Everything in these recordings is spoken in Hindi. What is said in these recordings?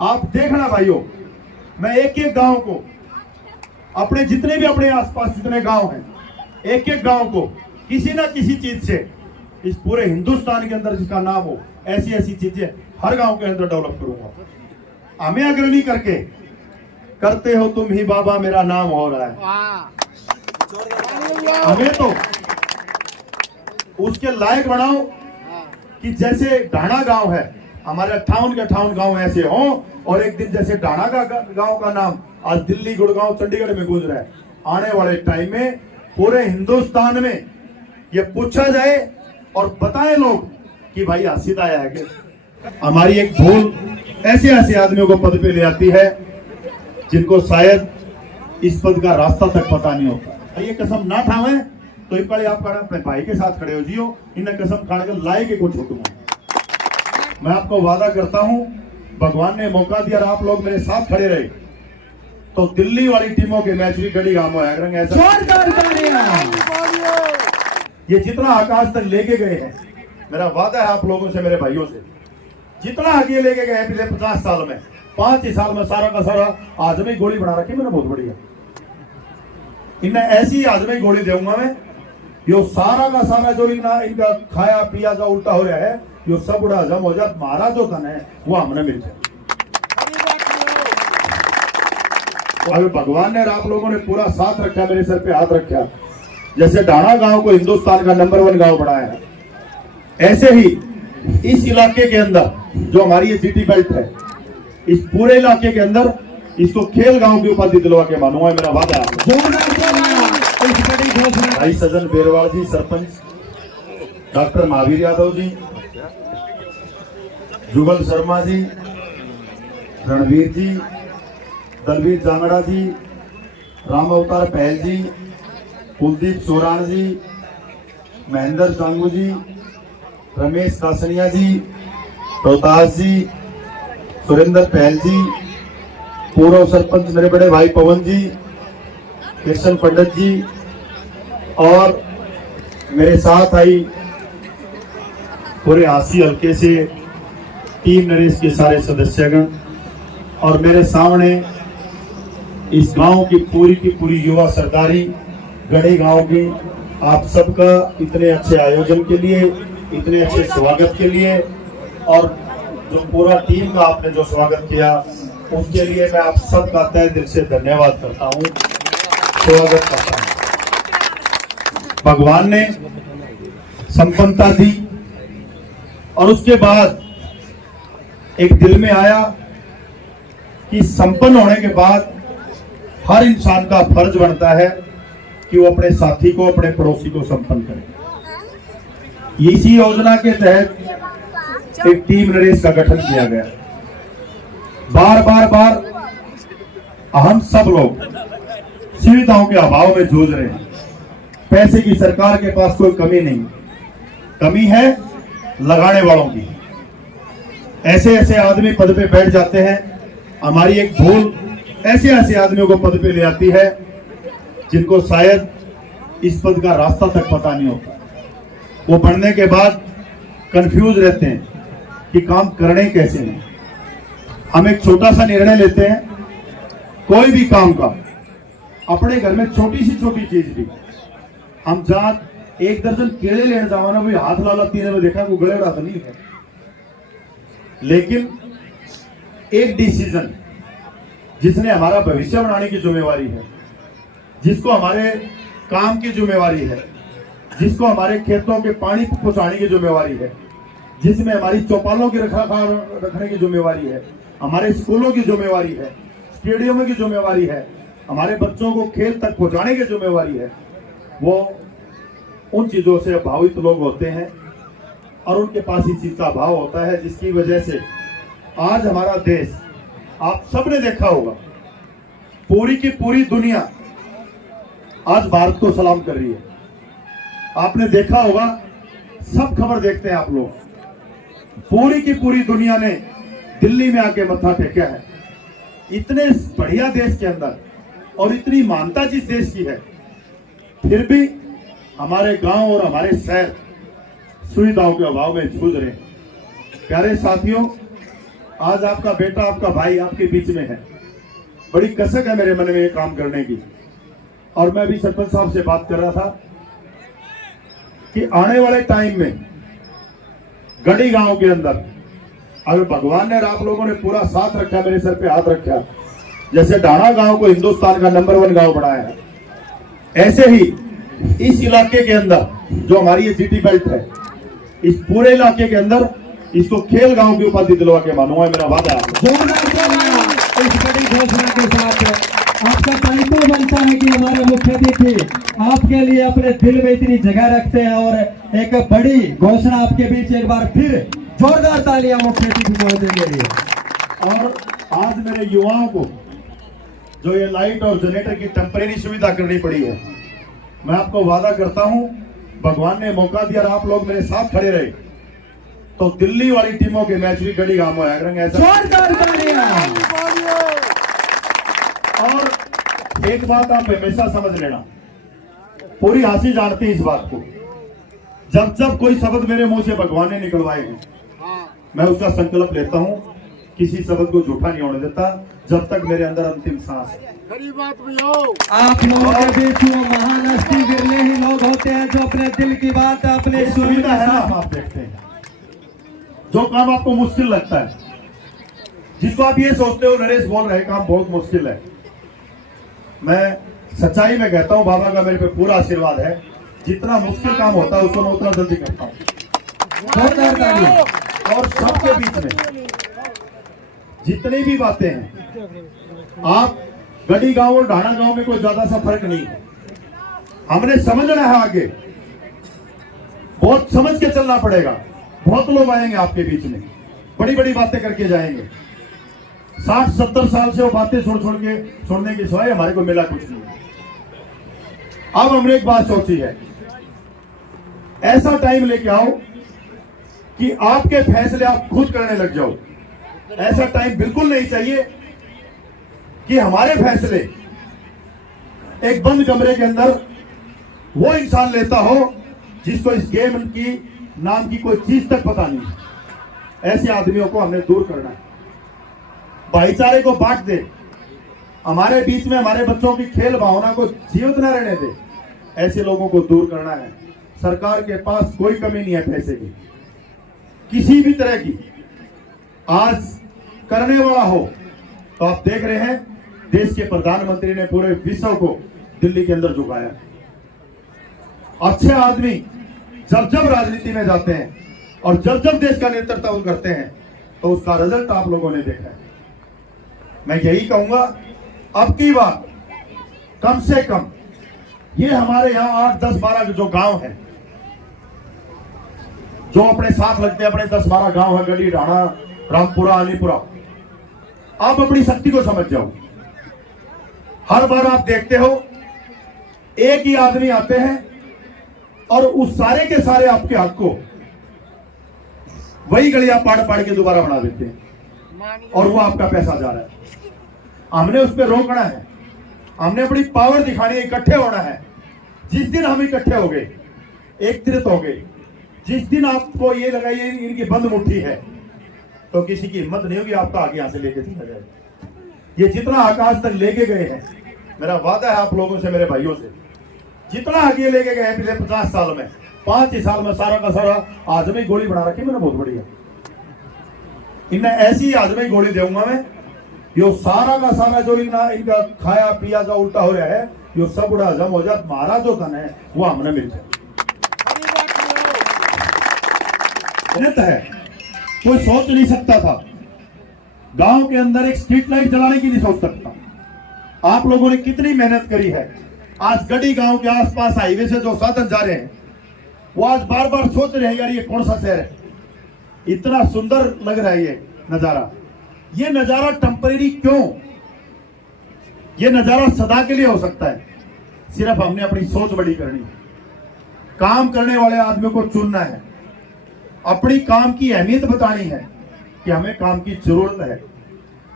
आप देखना भाइयों, मैं एक एक गांव को, अपने जितने भी अपने आसपास जितने गांव हैं, एक एक गांव को किसी ना किसी चीज से इस पूरे हिंदुस्तान के अंदर जिसका नाम हो, ऐसी ऐसी चीजें हर गांव के अंदर डेवलप करूंगा। हमें अग्रणी करके करते हो तुम ही बाबा, मेरा नाम हो रहा है। हमें तो उसके लायक बनाओ कि जैसे ढाणा गांव है, हमारे 58 के 58 गांव ऐसे हों, और एक दिन जैसे ढाणा का गांव का नाम आज दिल्ली, गुड़गांव, चंडीगढ़ में गूंज रहा है, आने वाले टाइम में पूरे हिंदुस्तान में ये पूछा जाए और बताएं लोग कि भाई हसीद आया है कि हमारी एक भूल ऐसे ऐसे आदमियों को पद पे ले आती है जिनको शायद इस पद का रास्ता तक पता नहीं होता। ये कसम ना खावे तो एक बार आप अपने भाई के साथ खड़े हो जियो, इन्हें कसम खाने के लाए के कुछ छोटूंगा। मैं आपको वादा करता हूं, भगवान ने मौका दिया और आप लोग मेरे साथ खड़े रहे तो दिल्ली वाली टीमों के मैच भी गड़ी गांव है। ऐसा ये जितना आकाश तक लेके गए हैं, मेरा वादा है आप लोगों से, मेरे भाइयों से, जितना आगे लेके गए पिछले 50 साल में, 5 ही साल में सारा का सारा आजमी गोली बना रखी मैंने, बहुत बढ़िया। इन्हें ऐसी आजमी गोली दूंगा मैं, यो सारा का सारा जो इनका खाया पिया जो उल्टा हो रहा है, यो सब उड़ा हजम हो जाए, हमारा जो धन है वो हमने मिल जाए। अभी भगवान ने और आप लोगों ने पूरा साथ रखा, मेरे सर पे हाथ रखा, जैसे ढाणा गांव को हिंदुस्तान का नंबर 1 गांव बनाया है, ऐसे ही इस इलाके के अंदर जो हमारी ये सिटी बेल्ट है, इस पूरे इलाके के अंदर इसको खेल गांव की उपाधि दिलवा के मानूंगा, मेरा वादा है। भाई सजन बेरवाल जी, सरपंच डॉक्टर महावीर यादव जी, जुगल शर्मा जी, रणवीर जी, दलवीर जांगड़ा जी, राम अवतार पहल जी, कुलदीप सोराण जी, महेंद्र सांगू जी, रमेश कासनिया जी, रोहतास जी, सुरेंद्र पहल जी, पूर्व सरपंच मेरे बड़े भाई पवन जी, कृष्ण पंडित जी, और मेरे साथ आई पूरे आसी हल्के से टीम नरेश के सारे सदस्यगण, और मेरे सामने इस गांव की पूरी युवा सरदारी गढ़ी गांव की, आप सबका इतने अच्छे आयोजन के लिए, इतने अच्छे स्वागत के लिए, और जो पूरा टीम का आपने जो स्वागत किया उसके लिए मैं आप सबका तहे दिल से धन्यवाद करता हूं, स्वागत करता हूं। भगवान ने संपन्नता दी और उसके बाद एक दिल में आया कि संपन्न होने के बाद हर इंसान का फर्ज बनता है कि वो अपने साथी को, अपने पड़ोसी को संपन्न करे। इसी योजना के तहत एक टीम नरेश का गठन किया गया। बार हम सब लोग सुविधाओं के अभाव में जूझ रहे हैं। पैसे की सरकार के पास कोई कमी नहीं, कमी है लगाने वालों की। ऐसे ऐसे आदमी पद पे बैठ जाते हैं, हमारी एक भूल ऐसे ऐसे आदमियों को पद पे ले आती है जिनको शायद इस पद का रास्ता तक पता नहीं होता। वो बनने के बाद कंफ्यूज रहते हैं कि काम करने कैसे हैं। हम एक छोटा सा निर्णय लेते हैं, कोई भी काम का, अपने घर में छोटी चीज भी, हम जहां 1 दर्जन केले लेने जावाना भी हाथ लाला तीन में देखा को गले रहा था नहीं है, लेकिन एक डिसीजन जिसने हमारा भविष्य बनाने की जिम्मेवारी है, जिसको हमारे काम की जिम्मेवारी है, जिसको हमारे खेतों के पानी पहुंचाने की जिम्मेवारी है, जिसमें हमारी चौपालों की रखरखाव रखने की जिम्मेवारी है, हमारे स्कूलों की जिम्मेवारी है, स्टेडियमों की जिम्मेवारी है, हमारे बच्चों को खेल तक पहुंचाने की जिम्मेवारी है, वो उन चीजों से अभावित लोग होते हैं और उनके पास इस चीज का अभाव होता है, जिसकी वजह से आज हमारा देश, आप सबने देखा होगा, पूरी की पूरी दुनिया आज भारत को सलाम कर रही है। आपने देखा होगा, सब खबर देखते हैं आप लोग, पूरी की पूरी दुनिया ने दिल्ली में आके मत्था टेका है। इतने बढ़िया देश के अंदर और इतनी मानता जिस देश की है, फिर भी हमारे गांव और हमारे शहर सुविधाओं के अभाव में जूझ रहे हैं। प्यारे साथियों, आज आपका बेटा, आपका भाई आपके बीच में है। बड़ी कसक है मेरे मन में ये काम करने की। और मैं भी सरपंच साहब से बात कर रहा था कि आने वाले टाइम में गढ़ी गांव के अंदर अगर भगवान ने और आप लोगों ने पूरा साथ रखा, मेरे सर पे हाथ रखा, जैसे ढाणा गांव को हिंदुस्तान का नंबर 1 गांव बनाया है, ऐसे ही इस इलाके के अंदर जो हमारी ये जीटी बेल्ट है, इस पूरे इलाके के अंदर इसको खेल गांव की उपाधि दिलवा के मानूंगा, मेरा वादा है। इस बड़ी घोषणा के साथ आपका दायित्व बनता है कि हमारे मुख्य अतिथि आपके लिए अपने दिल में इतनी जगह रखते हैं और एक बड़ी घोषणा आपके बीच एक बार फिर जोरदार तालियां मुख्य अतिथि महोदय के लिए। और आज मेरे युवाओं को जो ये लाइट और जनरेटर की टेम्परेरी सुविधा करनी पड़ी है, मैं आपको वादा करता हूं, भगवान ने मौका दिया और आप लोग मेरे साथ खड़े रहे तो दिल्ली वाली टीमों के मैच भी गढ़ी गांव में आया करेंगे। जोरदार तालियां। और एक बात आप हमेशा समझ लेना, पूरी हंसी जानती है इस बात को, जब जब कोई शब्द मेरे मुंह से भगवान ने निकलवाए हैं, मैं उसका संकल्प लेता हूं, किसी शब्द को झूठा नहीं होने देता जब तक मेरे अंदर अंतिम सांस है। आप लोगों के बीच वो महान हस्ती विरले ही लोग होते हैं जो अपने दिल की बात अपने सुविधा है ना, आप देखते हैं जो काम आपको मुश्किल लगता है, जिसको आप ये सोचते हो नरेश बोल रहे काम बहुत मुश्किल है, मैं सच्चाई में कहता हूं, बाबा का मेरे पे पूरा आशीर्वाद है, जितना मुश्किल काम होता है उसको मैं उतना जल्दी करता हूं। और सबके बीच में जितनी भी बातें हैं, आप गढ़ी गांव और ढाणा गांव में कोई ज्यादा सा फर्क नहीं है। हमने समझना है, आगे बहुत समझ के चलना पड़ेगा। बहुत लोग आएंगे आपके बीच में, बड़ी बड़ी बातें करके जाएंगे, 60-70 साल से वो बातें सुनने के सिवाय हमारे को मिला कुछ नहीं। अब हमने एक बात सोची है, ऐसा टाइम लेके आओ कि आपके फैसले आप खुद करने लग जाओ। ऐसा टाइम बिल्कुल नहीं चाहिए कि हमारे फैसले एक बंद कमरे के अंदर वो इंसान लेता हो जिसको इस गेम की नाम की कोई चीज तक पता नहीं। ऐसे आदमियों को हमने दूर करना है, भाईचारे को बांट दे, हमारे बीच में हमारे बच्चों की खेल भावना को जीवित न रहने दे, ऐसे लोगों को दूर करना है। सरकार के पास कोई कमी नहीं है पैसे की, किसी भी तरह की। आज करने वाला हो तो आप देख रहे हैं, देश के प्रधानमंत्री ने पूरे विश्व को दिल्ली के अंदर झुकाया। अच्छे आदमी जब जब राजनीति में जाते हैं और जब जब देश का नेतृत्व करते हैं तो उसका रिजल्ट आप लोगों ने देखा है। मैं यही कहूंगा, अब की बार कम से कम ये हमारे यहाँ 8, 10, 12 जो गांव हैं, जो अपने साथ लगते हैं, अपने 10-12 गांव है, गढ़ी, ढाणा, रामपुरा, अलीपुरा, आप अपनी शक्ति को समझ जाओ। हर बार आप देखते हो एक ही आदमी आते हैं और उस सारे के सारे आपके हक को वही गलियां पाड़ के दोबारा बना देते हैं और वो आपका पैसा जा रहा है। हमने उस पर रोकना है, हमने अपनी पावर दिखानी है, इकट्ठे होना है। जिस दिन हम इकट्ठे हो गए, एकत्रित हो गए, जिस दिन आपको ये लगा ये इनकी बंद मुट्ठी है, तो किसी की हिम्मत नहीं होगी आपका आगे यहां से लेके चला जाए। ये जितना आकाश तक लेके गए हैं, मेरा वादा है आप लोगों से, मेरे भाइयों से, जितना आगे लेके गए हैं पिछले 50 साल में, 5 ही साल में सारा का सारा आजमी गोली बना रखी मैंने, बहुत बढ़िया। इन्हें ऐसी आजमी गोली दूंगा मैं, यो सारा का सारा जो इनका खाया पिया जो उल्टा हो रहा है, यो सब उड़ा हजम हो जाए। हमारा जो धन है वो हमने मिल जाए। है कोई सोच नहीं सकता था, गांव के अंदर एक स्ट्रीट लाइट जलाने की नहीं सोच सकता। आप लोगों ने कितनी मेहनत करी है। आज गढ़ी गांव के आसपास हाईवे से जो साधन जा रहे हैं, वो आज बार बार सोच रहे हैं यार ये कौन सा शहर है, इतना सुंदर लग रहा है ये नजारा। ये नजारा टेम्परेरी क्यों, ये नजारा सदा के लिए हो सकता है। सिर्फ हमने अपनी सोच बड़ी करनी है, काम करने वाले आदमियों को चुनना है, अपनी काम की अहमियत बतानी है कि हमें काम की जरूरत है।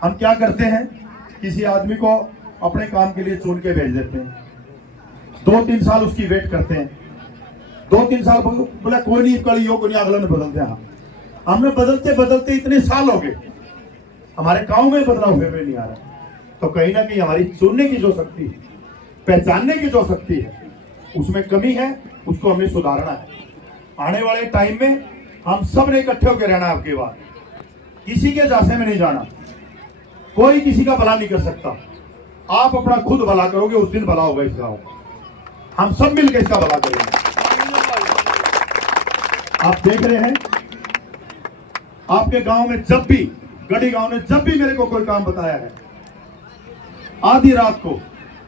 हम क्या करते हैं, किसी आदमी को अपने काम के लिए चुन के भेज देते हैं, 2-3 साल उसकी वेट करते हैं, 2-3 साल बोला कोई नहीं, कल यो को नहीं, अगला ने बदलते हैं। हमने बदलते बदलते इतने साल हो गए, हमारे गांव में बदलाव फिर भी नहीं आ रहा। तो कहीं ना कहीं हमारी सुनने की जो शक्ति है, पहचानने की जो शक्ति है, उसमें कमी है, उसको हमें सुधारना है। आने वाले टाइम में हम सब ने इकट्ठे होकर रहना है। आपके बाद किसी के जासे में नहीं जाना, कोई किसी का भला नहीं कर सकता। आप अपना खुद भला करोगे, उस दिन भला होगा इस गांव। हम सब मिलकर इसका भला करेंगे। आप देख रहे हैं, आपके गांव में जब भी, गढ़ी गांव ने जब भी मेरे को कोई काम बताया है, आधी रात को,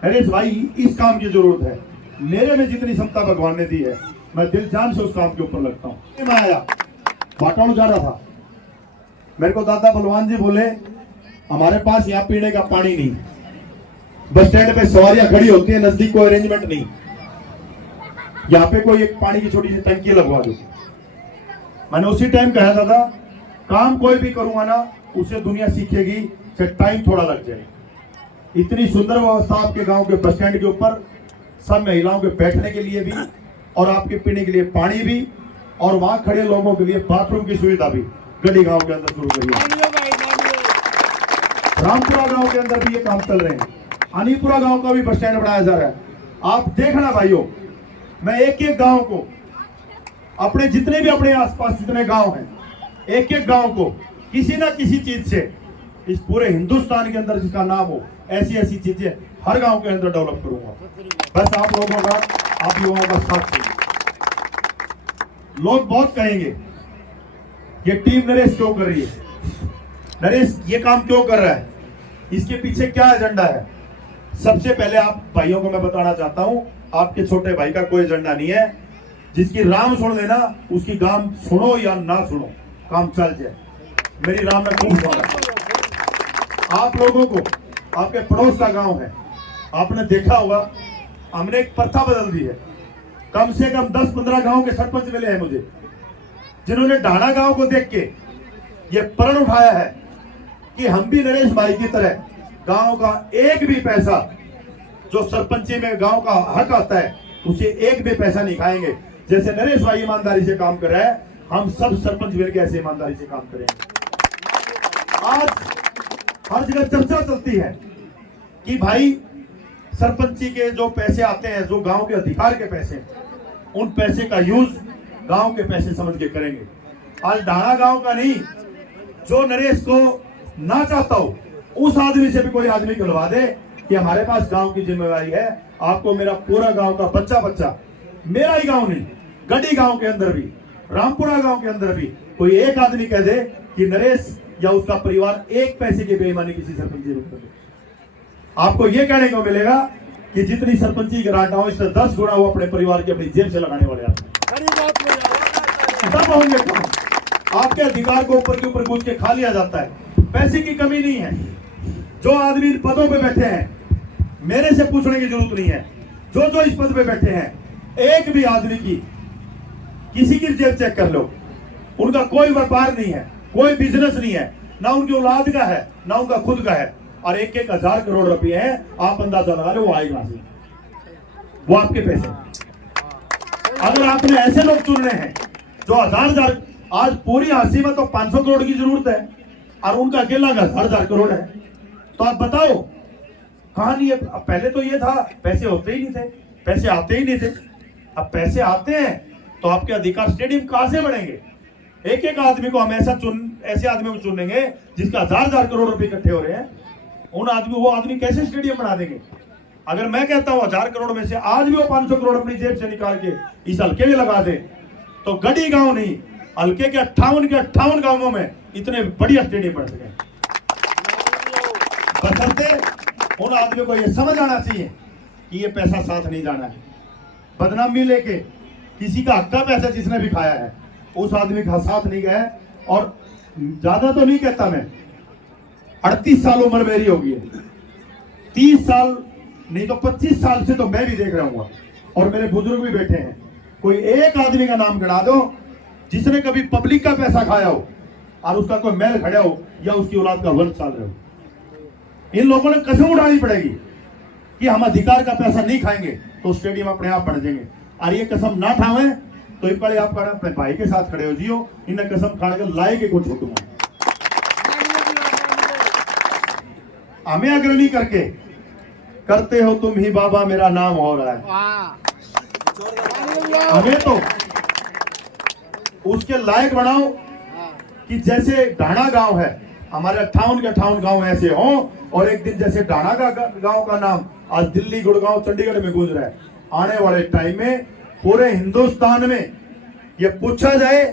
नरेश भाई इस काम की जरूरत है, मेरे में जितनी क्षमता भगवान ने दी है, मैं दिल जान से उस काम के ऊपर लगता हूं। मैं आया, बाटाड़ू जा रहा था, मेरे को दादा बलवान जी बोले हमारे पास यहाँ पीने का पानी नहीं, बस स्टैंड पे सवारियां खड़ी होती है, नजदीक कोई अरेंजमेंट नहीं, यहाँ पे कोई एक पानी की छोटी सी टंकी लगवा दो। मैंने उसी टाइम कहा दादा, काम कोई भी करूंगा ना, उसे दुनिया सीखेगी, चाहे टाइम थोड़ा लग जाए। इतनी सुंदर व्यवस्था आपके गांव के बस स्टैंड के ऊपर, सब महिलाओं के बैठने के लिए भी और आपके पीने के लिए पानी भी, और वहां खड़े लोगों के लिए बाथरूम की सुविधा भी गढ़ी गांव के अंदर शुरू करिए। रामपुरा गांव के अंदर भी ये काम चल रहे हैं, अनीपुरा गांव का भी बस स्टैंड बनाया जा रहा है। आप देखना भाइयों, मैं एक एक गांव को, अपने जितने भी अपने आसपास जितने गांव हैं, एक एक गांव को किसी ना किसी चीज से, इस पूरे हिंदुस्तान के अंदर जिसका नाम हो, ऐसी ऐसी चीजें हर गांव के अंदर डेवलप करूंगा। बस आप लोगों का, आप युवाओं का साथ चाहिए। लोग बहुत कहेंगे ये टीम नरेश क्यों कर रही है, नरेश ये काम क्यों कर रहा है, इसके पीछे क्या एजेंडा है। सबसे पहले आप भाइयों को मैं बताना चाहता हूं, आपके छोटे भाई का कोई एजेंडा नहीं है। जिसकी राम सुन लेना, उसकी गाम सुनो या ना सुनो, काम चल जाए। मेरी राम में खूब सुना। आप लोगों को, आपके पड़ोस का गांव है, आपने देखा होगा, हमने एक प्रथा बदल दी है। कम से कम 10-15 गांव के सरपंच मिले हैं मुझे, जिन्होंने ढाणा गांव को देख के ये प्रण उठाया है कि हम भी नरेश भाई की तरह गांव का एक भी पैसा जो सरपंची में गांव का हक आता है, उसे एक भी पैसा नहीं खाएंगे। जैसे नरेश भाई ईमानदारी से काम कर रहा है, हम सब सरपंच मिलकर ऐसे ईमानदारी से काम करेंगे। आज हर जगह चर्चा चलती है कि भाई सरपंची के जो पैसे आते हैं, जो गांव के अधिकार के पैसे, उन पैसे का यूज गांव के पैसे समझ के करेंगे। आज ढाणा गांव का नहीं, जो नरेश को ना चाहता हो, उस आदमी से भी कोई आदमी खुलवा दे कि हमारे पास गांव की जिम्मेवारी है। आपको मेरा पूरा गांव का बच्चा बच्चा, मेरा ही गांव नहीं, गढ़ी गांव के अंदर भी, रामपुरा गांव के अंदर भी कोई एक आदमी कह दे कि नरेश या उसका परिवार एक पैसे की बेईमानी किसी सरपंची में करे, आपको यह कहने को मिलेगा कि जितनी सरपंची की राशि हो, इससे 10 गुना वो अपने परिवार की अपनी जेब से लगाने वाले आदमी तब होंगे काम। आपके अधिकार को ऊपर के ऊपर कूद के खा लिया जाता है। पैसे की कमी नहीं है। जो आदमी इन पदों पे बैठे हैं, मेरे से पूछने की जरूरत नहीं है, जो जो इस पद पे बैठे हैं, एक भी आदमी की किसी की जेब चेक कर लो, उनका कोई व्यापार नहीं है, कोई बिजनेस नहीं है, ना उनकी औलाद का है, ना उनका खुद का है, और 1-1 हजार करोड़ रुपए हैं। आप अंदाजा लगा लो वो आएगा, वो आपके पैसे। अगर आपने ऐसे लोग चुनने हैं जो हजार, आज पूरी हांसी में तो 500 करोड़ की जरूरत है और उनका अकेला का 1000 करोड़ है, तो आप बताओ कहानी है। पहले तो ये था पैसे होते ही नहीं थे, पैसे आते ही नहीं थे। अब पैसे आते हैं तो आपके अधिकार स्टेडियम कहां से बढ़ेंगे। एक एक आदमी को हम ऐसे आदमी को चुनेंगे जिसका 1000 करोड़ रुपए इकट्ठे हो रहे हैं, वो आदमी कैसे स्टेडियम बना देंगे। अगर मैं कहता हूं 1000 करोड़ में से आज भी वो 500 करोड़ अपनी जेब से निकाल के इस हल्के में लगा दे, तो गढ़ी गांव नहीं, हल्के के 58 गांवों में इतने बढ़िया स्टेडियम बन सके। बशर्ते उन आदमियों को यह समझ आना चाहिए कि ये पैसा साथ नहीं जाना है। बदनामी लेके किसी का हक्का पैसा जिसने भी खाया है, उस आदमी का साथ नहीं गया। और ज्यादा तो नहीं कहता मैं, 38 साल उम्र मेरी होगी है, 30 साल नहीं तो 25 साल से तो मैं भी देख रहा हूँ, और मेरे बुजुर्ग भी बैठे हैं। कोई एक आदमी का नाम गिना दो जिसने कभी पब्लिक का पैसा खाया हो और उसका कोई मैल खड़ा हो या उसकी औलाद का वंश चाल रहे हो। इन लोगों ने कसम उठानी पड़ेगी कि हम अधिकार का पैसा नहीं खाएंगे तो स्टेडियम अपने आप बन जाएंगे। और ये कसम ना खावे तो एक बड़े आप अपने भाई के साथ खड़े हो जियो, इन्हें कसम खाने के लाए के कुछ हुक्म। हमें अग्रणी करके करते हो तुम ही बाबा मेरा नाम हो रहा है। हमें तो उसके लायक बनाओ कि जैसे ढाणा गांव है, हमारे 58 के 58 गांव ऐसे हों, और एक दिन जैसे ढाणा का गांव का नाम आज दिल्ली, गुड़गांव, चंडीगढ़ में गूंज रहा है। आने वाले टाइम में पूरे हिंदुस्तान में ये पूछा जाए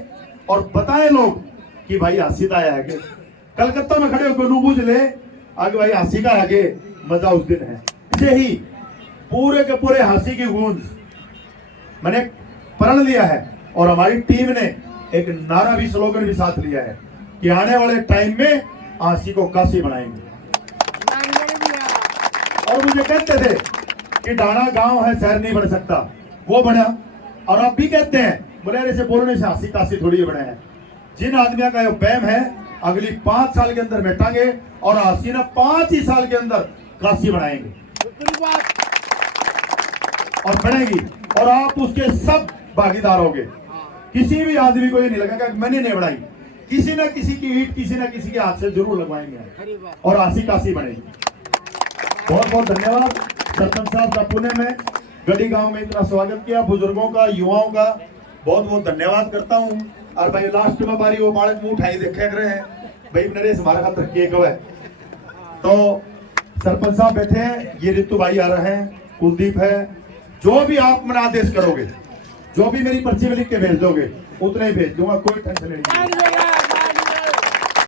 और बताएं लोग कि भाई हासिद आया है कि कलकत्ता में खड़े होकर पूछ ले आगे भाई हासी का आगे मजा उस दिन है। इसे ही पूरे के पूरे हासी की गूंज मैंने प्रण लिया है, और हमारी टीम ने एक नारा भी, स्लोगन भी साथ लिया है कि आने वाले टाइम में हासी को काशी बनाएंगे। और मुझे कहते थे कि ढाणा गांव है, शहर नहीं बन सकता, वो बना। और आप भी कहते हैं बोले ऐसे बोलने से हासी काशी थोड़ी बने हैं। जिन आदमियों का ये वहम है अगली 5 साल के अंदर मिटाएंगे, और हासी ना 5 ही साल के अंदर काशी बनाएंगे और बनेगी, और आप उसके सब भागीदार होंगे। किसी भी आदमी को ये नहीं लगेगा कि मैंने नहीं बनाई, किसी ना किसी की ईंट किसी ना किसी के हाथ से जरूर लगवाएंगे और हासी काशी बनेगी। बहुत बहुत धन्यवाद सरपंच साहब का पुणे में गढ़ी गांव में इतना स्वागत किया। बुजुर्गों का, युवाओं का बहुत बहुत धन्यवाद करता हूँ। और भाई लास्ट में बारी वो बालक मुंह उठाई देखे कर रहे हैं भाई नरेश हमारे खातर केक है। तो सरपंच साहब बैठे हैं, ये रितु भाई आ रहे हैं, कुलदीप है। जो भी आप मन आदेश करोगे, जो भी मेरी पर्ची में लिख के भेज दोगे उतना ही भेज दूंगा, कोई टेंशन नहीं।